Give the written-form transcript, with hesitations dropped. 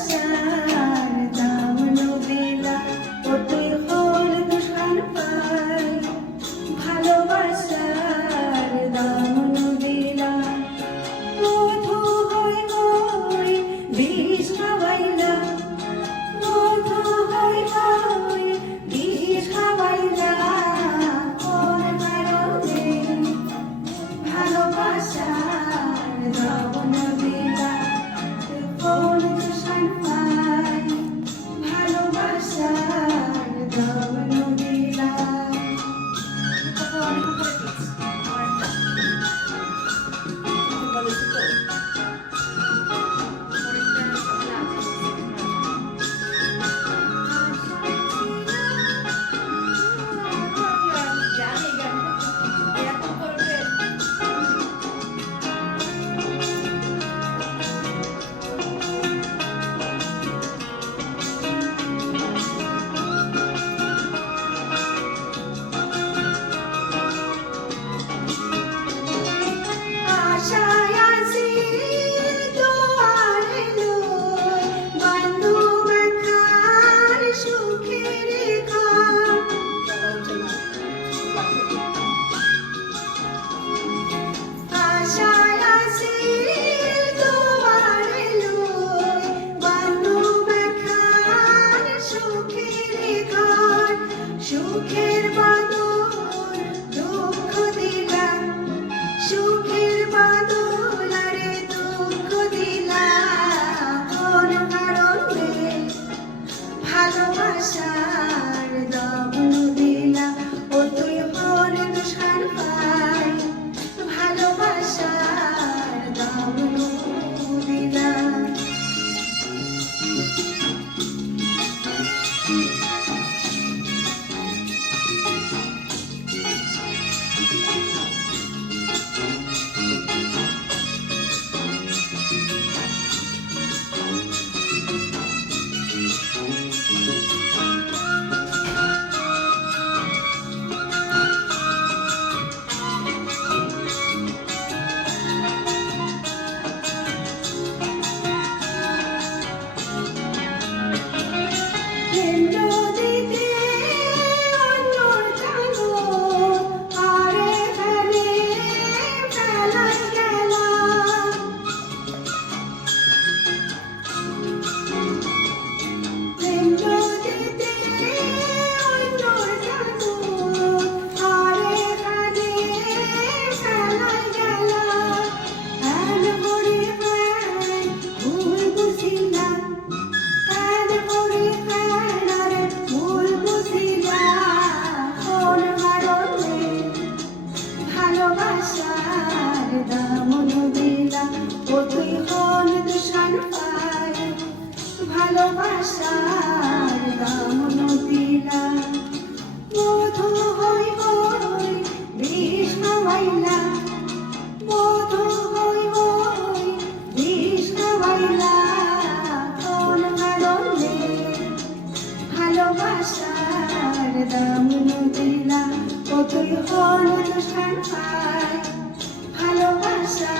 ভালোবাসার দাম নদিলা ও তুই হল দুশান পাই ভালোবাসার দাম নদিলা মধু হই হই বিষ খাওয়াইলা মধু হই হই বিষ খাওয়াইলা কোন কারণে ভালোবাসার দাম নদিলা কোন দুশান পাই ভালোবাসার দাম নদিলা অনেক করে দিচ্ছি সুখের বাদল দুঃখ দিলা সুখের বাদল আরে দুঃখ দিলা কোন কারণে ভালোবাসার দাম দিলা ও তুই হল দুশান পাই ভালোবাসার দাম দিলা ভালোবাসার দাম নদিলা ও তুই হল দুশান পাই ভালোবাসার দাম নদিলা মধু হই হই বিষ খাওয়াইলা মধু হই হই বিষ খাওয়াইলা কোন কারণে ভালোবাসার দাম নদিলা ও তুই হল দুশান পাই ভালোবাসা